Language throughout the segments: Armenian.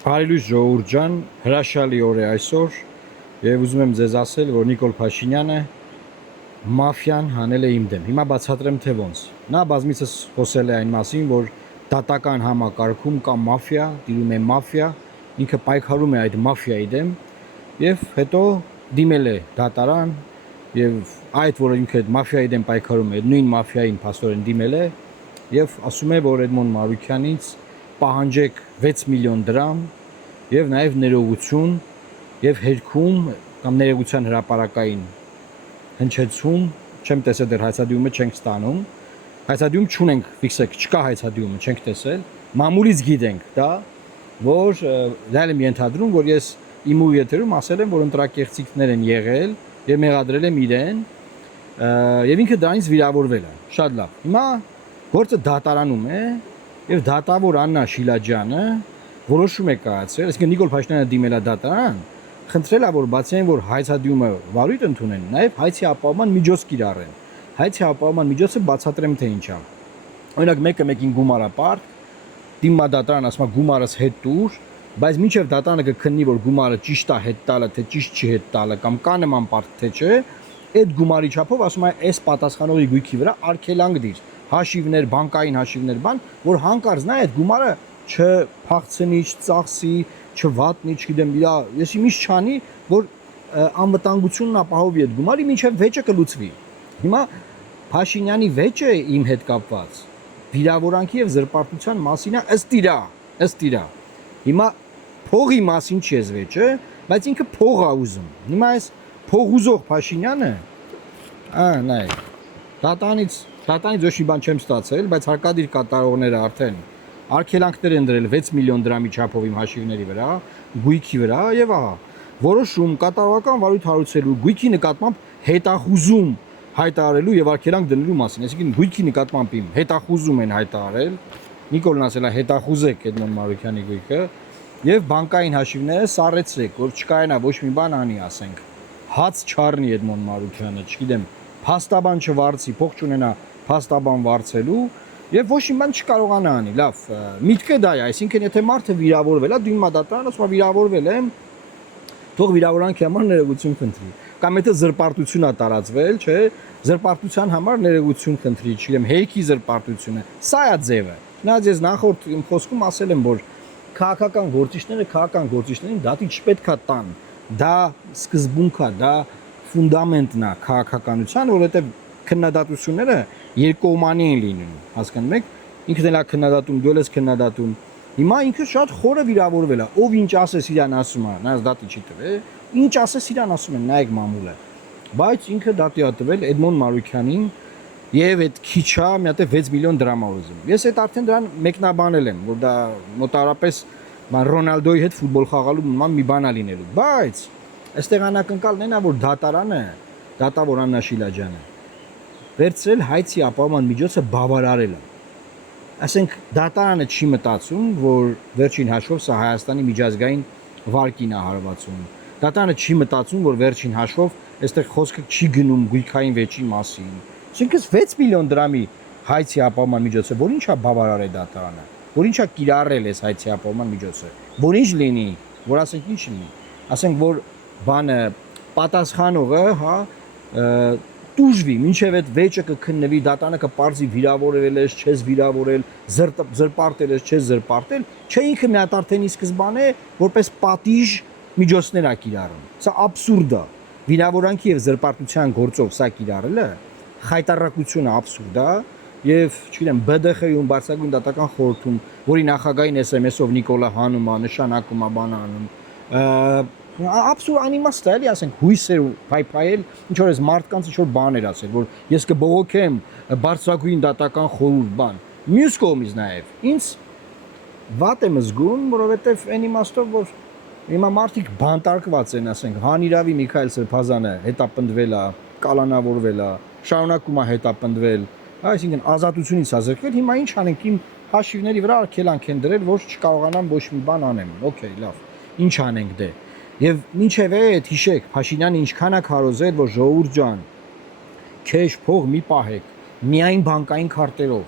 Բարելույս ժողովուրդ ջան, հրաշալի օր է այսօր եւ ուզում եմ ձեզ ասել, որ Նիկոլ Փաշինյանը մաֆիան հանել է իմ դեմ։ Հիմա բացատրեմ թե ոնց։ Նա բազմիցս խոսել է այն մասին, որ դատական համակարգում կա մաֆիա, դիրում է մաֆիա, ինքը պայքարում է այդ մաֆիայի դեմ եւ հետո դիմել է դատարան եւ այդ որ ինքը այդ մաֆիայի դեմ պայքարում է, նույն մաֆիային փաստորեն դիմել է եւ ասում է, որ Էդմոն Մարուքյանից պահանջեք 6 միլիոն դրամ եւ նաեւ ներողություն եւ հերքում կամ ներողության հրապարակային հնչեցում չեմ տեսել դեռ հայցադիումը չենք ստանում հայցադիում չունենք ֆիքսեք չկա հայցադիումը չենք տեսել մամուլից գիտենք դա որ դալ եմ ենթադրում որ ես իմ ու եթերում ասել եմ որ ընտրակեղծիքներ են եղել եւ մեղադրել եմ իրեն եւ ինքը դրանից վիրավորվել է շատ լավ հիմա գործը դատարանում է եւ դատավոր Աննա Շիլաջյանը որոշում է կայացրել, այսինքն Նիկոլ Փաշինյանը դիմել է դատարան, խնդրել է որ բացի այն որ հայցադիումը վարույթ ընդունեն, նաեւ հայցի ապահովման միջոց կիրառեն։ Հայցի ապահովման միջոցը բացատրեմ թե ինչ է։ Օրինակ մեկը մեկին գումար է πάρ, դիմա դատարան ասում է գումարս հետ տուր, բայց մինչեւ դատարանը կքննի որ գումարը ճիշտ է հետ տալը, թե ճիշտ չի հետ տալը կամ կա նման պարտ թե չէ, այդ գումարի չափով ասում է այս պատասխանողի գույքի վրա արգելանք դիր, հաշիվներ, բանկային հաշիվներ, բան, որ հանկարծ նա այդ գումարը չփախցնի, չծախսի, չվատնի, չգիտեմ, ես իմիշ չանի, որ անվտանգությունն ապահովի այդ գումարի մինչև վեճը կլուծվի։ Հիմա Փաշինյանի վեճը իմ հետ կապված վիրավորանքի եւ զրպարտության մասին է ըստ իրա։ Հիմա փողի մասին չի ես վեճը, բայց ինքը փող է ուզում։ Հիմա այս փող ուզող Փաշինյանը, նայ, դատանից ոչ մի բան չեմ ստացել, բայց հարկադիր կատարողները արդեն արգելանքներ են դրել 6 միլիոն դրամի չափով իմ հաշիվների վրա, գույքի վրա եւ ահա որոշում կատարողական վարույթ հարուցելու գույքի նկատմամբ հետախուզում հայտարարելու եւ արգելանք դնելու մասին, այսինքն գույքի նկատմամբ իմ հետախուզում են հայտարարել, Նիկոլն ասել է հետախուզեք Էդմոն Մարուքյանի գույքը եւ բանկային հաշիվները սառեցրեք, որ չկայանա ոչ մի բան անի, ասենք, հաց չառնի Էդմոն Մարուքյանը, չգիտեմ, փաստաբան չվարձի, փող չունենա փաստաբան վարձելու եւ ոչ մի բան չկարողանա անի, լավ, միտքը դա է, այսինքն եթե մարդը վիրավորվել է, դու իմ դատարան ասում ես վիրավորվել եմ, թող վիրավորանքի համար ներողություն խնդրի, կամ եթե զրպարտություն է տարածվել, չէ, զրպարտության համար ներողություն խնդրի, չգիտեմ, հեյքի զրպարտությունը, սա է ձևը։ Նա ես նախորդ իմ խոսքում ասել եմ, որ քաղաքական գործիչներին դատի չպետք է տան, դա սկզբունք է, դա ֆունդամենտն է քաղաքականության, որովհետեւ քննադատությունները երկկողմանի են լինում, հասկանում եք, ինքն էլ է քննադատում, դու ես քննադատում։ Հիմա ինքը շատ խորը վիրավորվել է, ով ինչ ասես իրան ասում է, նա դատի չի տվել, ինչ ասես իրան ասում են, նայեք մամուլը։ Բայց ինքը դատի է տվել Էդմոն Մարուքյանին եւ այդ քիչա մի հատ 6 միլիոն դրամ ուզում։ Ես այդ արդեն դրան մեկնաբանել եմ, որ դա մոտարապես Ռոնալդոյի հետ ֆուտբոլ խաղալու նման մի բան է լինելու։ Բայց այստեղ անակնկալն այն է, որ դատարանը, դատավոր Աննա Շիլաջյանը վերցրել հայցի ապահովման միջոցը բավարարել է։ Ասենք դատարանը չի մտածում, որ վերջին հաշվով սա Հայաստանի միջազգային վարկին է հարվածում։ Դատարանը չի մտածում, որ վերջին հաշվով այստեղ խոսքը չի գնում գույքային վեճի մասին։ Այսինքն 6 միլիոն դրամի հայցի ապահովման միջոցը, որ ինչա բավարարել դատարանը, որ ինչա կիրառել այս հայցի ապահովման միջոցը, որ ինչ լինի, որ ասենք ինչ լինի, ասենք որ բանը պատասխանողը, հա, տուժվի, մինչև այդ վեճը կքննվի, դատարանը կպարզի վիրավորել ես, չես վիրավորել, զրպարտել ես, չես զրպարտել, չէ ինքը մի հատ արդեն ի սկզբանե որպես պատիժ միջոցներ է կիրառում։ Սա աբսուրդ է։ Վիրավորանքի եւ զրպարտության գործով սա կիրառելը խայտարակությունը աբսուրդ է եւ, չգիտեմ, ԲԴԽ-ում բարձրագույն դատական խորհրդում, որի նախագահին SMS-ով Նիկոլը հանում է, նշանակում է, բան անում, աբսուրդ անիմաստ է, էլի ասենք հույսեր ու փայփայել, ինչ որ էս մարդկանց ինչ որ բաներ ասել, որ ես կբողոքեմ բարձրագույն դատական խորհուրդ բան։ Մյուս կողմից նաեւ ինձ վատ եմ զգում, որովհետեւ այն իմաստով որ հիմա մարդիկ բանտարկված են, ասենք, Հանիրավի Միքայել Սրբազանը հետապնդվել է, կալանավորվել է, շարունակում է հետապնդվել, այսինքն ազատությունից է զրկվել, հիմա ինչ անենք, իմ հաշիվների վրա արգելանք են դրել, որ չկարողանամ ոչ մի բան անեմ։ Okay, լավ։ Ինչ անենք դե։ Եվ մինչև այդ հիշեք, Փաշինյանը ինչքան է քարոզել, որ ժողովուրդ ջան, քեշ փող մի պահեք, միայն բանկային քարտերով,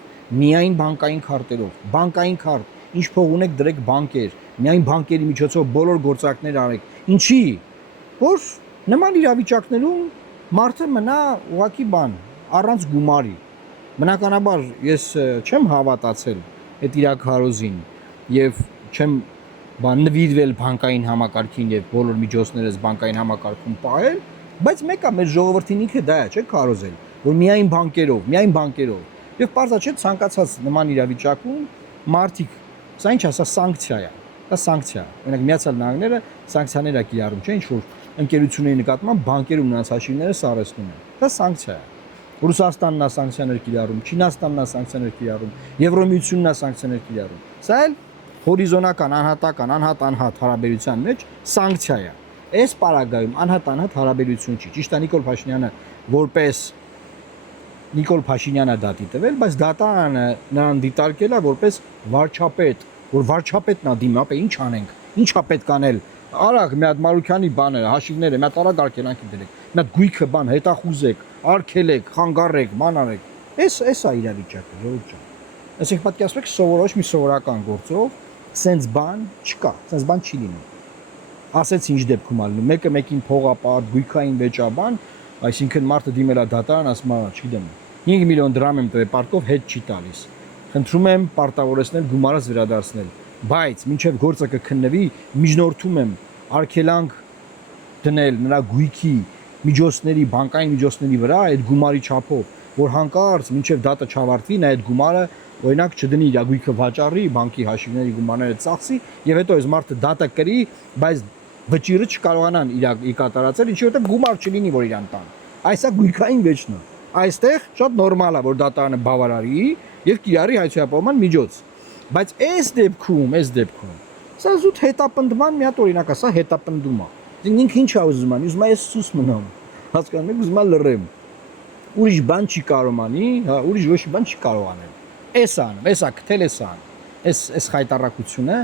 բանկային քարտ, ինչ փող ունեք դրեք բանկեր, միայն բանկերի միջոցով բոլոր գործակներ արեք։ Ինչի՞։ Որ նման իրավիճակներում մարդը մնա ուղակի բան, առանց գումարի։ Բնականաբար ես չեմ հավատացել այդ իրաքարոզին եւ չեմ բան նվիրվել բանկային համակարգին եւ բոլոր միջոցներս բանկային համակարգում պահել, բայց մեկը մեր ժողովրդին ինքը դա է, չէ՞ քարոզել, որ միայն բանկերով։ Եվ պարզա չէ ցանկացած նման իրավիճակում մարդիկ, սա ինչ է, սա սանկցիա է։ Դա սանկցիա է։ Օրինակ Միացյալ Նահանգները սանկցիաներ է կիրառում, չէ՞ ինչ որ ընկերությունների նկատմամբ բանկերում նրանց հաշիվները սարեցնում են։ Դա սանկցիա է։ Ռուսաստանն է սանկցիաներ կիրառում, Չինաստանն է սանկցիաներ կիրառում, Եվրոմիությունն է սանկցիաներ կիրառում։ Սա էլ հորիզոնական, անհատ հարաբերության մեջ սանկցիա է։ Այս պարագայում անհատ հարաբերություն չի։ Ճիշտ է Նիկոլ Փաշինյանը դատի տվել, բայց դատարանը նրան դիտարկել է որպես վարչապետ, որ վարչապետն է դիմում, ապա ինչ անենք, ինչա պետք անել։ Արագ մի հատ Մարուքյանի բաները, հաշիվները, մի հատ արագ արգելանքի դրեք, մի հատ գույքը բան հետախուզեք, արգելեք, խանգարեք, ման արեք։ Էս է իրավիճակը, ժողովուրդ ջան։ Այսինքն պատկերացրեք սովորոշ մի սովորական գործով սենց բան չկա, սենց բան չի լինում։ Ասեց ինչ դեպքում ա լինում, մեկը մեկին փողապատ, գույքային վեճաբան, այսինքն մարդը դիմել է դատարան, ասում է, չգիտեմ, 5 միլիոն դրամ եմ տվել պարտքով հետ չի տալիս։ Խնդրում եմ պարտավորեցնել գումարս վերադարձնել, բայց մինչև գործը կքննվի, միջնորդում եմ արգելանք դնել նրա գույքի միջոցների, բանկային միջոցների վրա այդ գումարի չափով, որ հանկարծ մինչև դատը չավարտվի, նա այդ գումարը օրինակ չդնի իր գույքը վաճառի, բանկի հաշիվների գումարները ծախսի եւ հետո այս մարդը դատը կրի, բայց վճիրը չկարողանան իր կատարածել, ինչի որտեղ գումար չլինի, որ իրան տան։ Այս է գույքային վեճն է։ Այստեղ շատ նորմալ է, որ դատարանը բավարարի եւ կիրառի հայցապահման միջոց։ Բայց այս դեպքում սա զուտ հետապնդման մի հատ օրինակ է, սա հետապնդում է։ Ինքը ինչ է ուզում անի, ուզում է ես սուս մնամ։ Հասկանում եք, ուզում է լռեմ։ Ուրիշ բան չի կարող անի, հա, ուրիշ ոչ մի բան չի կարող անել։ Էս անում, էսա գտել էս ան։ Այս խայտարակությունը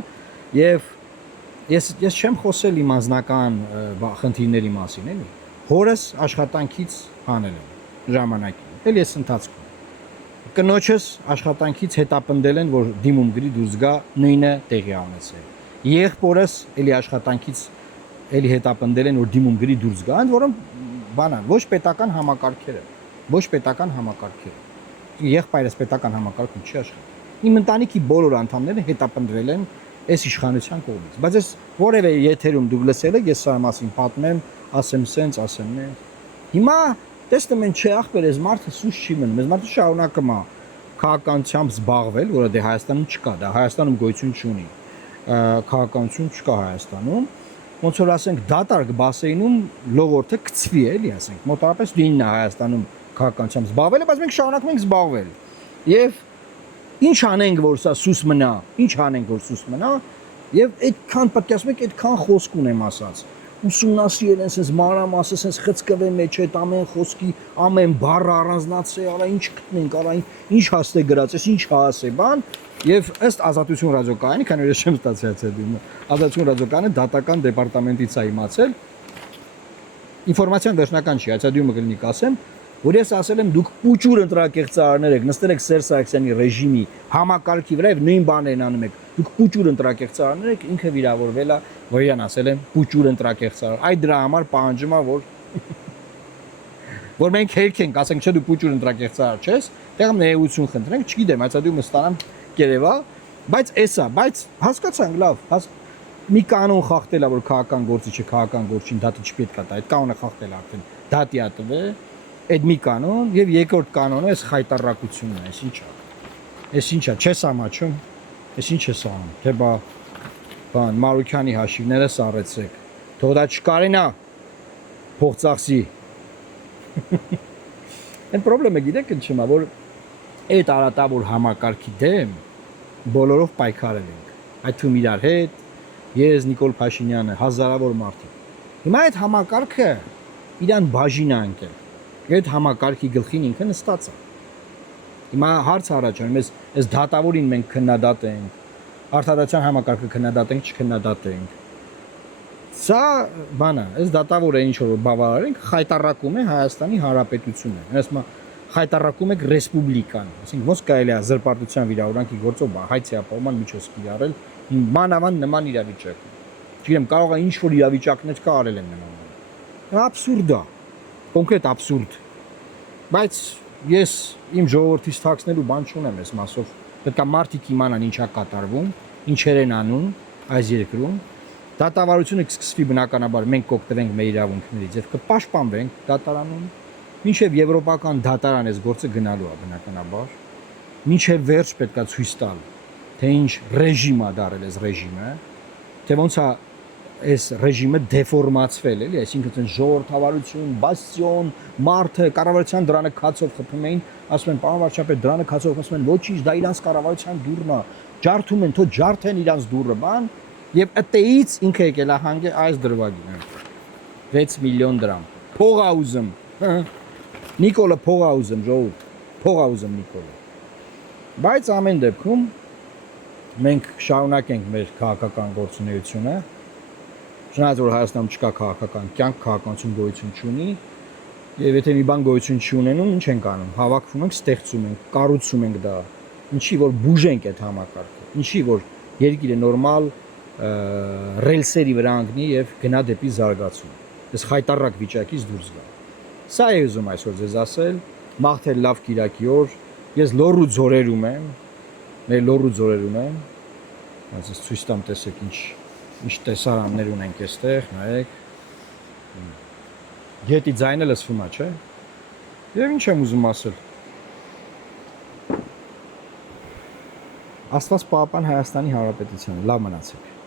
եւ ես չեմ խոսել իմ անձնական խնդիրների մասին, էլի։ Հորս աշխատանքից հանել եմ ժամանակին։ Էլ ես ընթացքում։ Կնոջս աշխատանքից հետապնդել են, որ դիմում գրի դուրս գա, նույնը տեղի ունեցել։ Եղբորս էլի աշխատանքից էլի հետապնդել են, որ դիմում գրի դուրս գա, ընդ որում բանան, ոչ պետական համակարգերը։ Եղբայրս պետական համակարգում չի աշխատում։ Իմ ընտանիքի բոլոր անդամները հետապնդվել են այս իշխանության կողմից։ Բայց ես որևէ եթերում դուք լսել եք, ես սա մասին պատմեմ, ասեմ սենց, ասեմ նե։ Հիմա տեսնում են չէ ախպեր, այս մարդը սուս չի մնում, այս մարդը շարունակում է քաղաքականությամբ զբաղվել, որը դե Հայաստանում չկա, դա Հայաստանում գոյություն չունի։ Քաղաքականություն չկա Հայաստանում։ Ոնց որ ասենք դատարկ բասեինում լողորթը կծվի էլի, ասենք, մոտավորապես 9-ն է Հայաստանում քաղաքականությամբ զբաղվել, բայց մենք շարունակում ենք զբաղվել։ Եվ ինչ անենք, որ սա սուս մնա, եւ այդքան պատկերացնում եք, այդքան խոսք ունեմ ասած։ Ուսումնասիրել են sense մանրամասը, sense խցկվե մեջ այդ ամեն խոսքի, ամեն բառը առանձնացրել, արա ինչ գտնենք, արա ինչ հաստե գրած, այս ինչ հասե բան, եւ ըստ Ազատություն ռադիոկայանի, քանի որ ես չեմ ստացած այդ դիմը, Ազատություն ռադիոկայանը դատական դեպարտամենտից է իմացել, ինֆորմացիան վերջնական չի, այցադյումը կլինի կասեմ, որ ես ասել եմ դուք պուճուր ընտրակեղծարներ եք, նստել եք Սերժ Սարգսյանի ռեժիմի համակարգի վրա եւ նույն բաներն անում եք, դուք պուճուր ընտրակեղծարներ եք, ինքը վիրավորվել է, որ իրան ասել եմ պուճուր ընտրակեղծար, այդ դրա համար պահանջում է որ մենք հերք ենք, ասենք չէ դու պուճուր ընտրակեղծար չես, տեղում ներողություն խնդրենք, չգիտեմ, այցադյումը ստանամ կերևա, բայց էսա, բայց հասկացանք լավ, մի կանոն խախտել է, որ քաղաքական գործիչը քաղաքական գործին դատը չպետք է տա, այդ կանոնը խախտել է արդեն, դատի է տվել, այդ մի կանոն եւ երկրորդ կանոնը էս խայտարակությունն է, էս ինչա, չես ամաչում, էս ինչ ես անում, թե բան Մարուքյանի հաշիվները սառեցեք, թող դա չկարենա, փող ծախսի։ Այն խնդրեմը գիտեք ինչի՞մ է, որ այդ արատավոր համակարգի դեմ բոլորով պայքարել ենք, այդ թվում իրար հետ, ես Նիկոլ Փաշինյանը, հազարավոր մարդիկ։ Հիմա այդ համակարգը իրան բաժին է ընկել։ Այդ համակարգի գլխին ինքը նստած է։ Հիմա հարց առաջանում, այս դատավորին մենք քննադատենք, արդարացիան համակարգը քննադատենք, չքննադատենք։ Սա բանը, այս դատավորը ինչ որ բավարարենք, խայտարակում է Հայաստանի Հանրապետությունը։ Ասում է խայտարակում եք ռեսպուբլիկան, այսինքն ոնց կարելի է զրպարտության վիրավորանքի գործով հայցի ապահովման միջոց կիրառել Մանավանդ նման իրավիճակում։ Չգիտեմ, կարող է ինչ որ իրավիճակներ կա արել են նման։ Աբսուրդ է։ Կոնկրետ աբսուրդ։ Բայց ես իմ ժողովրդից թաքցնելու բան չունեմ այս մասով։ Պետք է մարդիկ իմանան ինչա կատարվում, ինչեր են անում այս երկրում։ Դատավարությունը կսկսվի բնականաբար մենք կօգտվենք մեր իրավունքներից եւ կպաշտպանվենք դատարանում, մինչեւ եվրոպական դատարան այս գործը գնալու է բնականաբար, մինչեւ վերջ պետքա ցույց տալ, թե ինչ ռեժիմ է դարել այս ռեժիմը, թե ոնց է այս ռեժիմը դեֆորմացվել, էլի, այսինքն ժողովրդավարություն, բաստիոն, մարդը կառավարության դրանը քացով խփում էին, ասում են պարոն վարչապետ դրանը քացով, ասում են ոչինչ, դա իրանց կառավարության դուրն է, ջարդում են, թող ջարդեն իրանց դուրը, բան, եւ ըտեից ինքը եկել է հանգե այս դրվագին 6 միլիոն դրամ փող ա ուզում Նիկոլը փող ա ուզում ժողովուրդ փող ա ուզում Նիկոլը բայց ամեն դեպքում մենք շարունակենք մեր քաղաքական գործունեությունը չնայած որ Հայաստանում չկա քաղաքական կյանք քաղաքականություն գոյություն չունի եւ եթե մի բան գոյություն չունենում ինչ ենք անում հավաքվում ենք ստեղծում ենք կառուցում ենք դա ինչի որ բուժենք այդ համակարգը ինչի որ երկիրը նորմալ ռելսերի վրա անգնի եւ գնա դեպի զարգացում։ Այս խայտարակ վիճակից դուրս գա։ Սա է ուզում այսօր ձեզ ասել, մաղթել լավ կիրակի օր։ Ես լոռու ձորերում եմ, մեր լոռու ձորերում եմ։ Այսպես ցույց տամ տեսեք ինչ տեսարաններ ունենք այստեղ, նայեք։ Գետի ձայնը լսվում է, չէ՞։ Եվ ինչ եմ ուզում ասել։ Աստված պահապան Հայաստանի Հանրապետությանը։ Լավ մնացեք։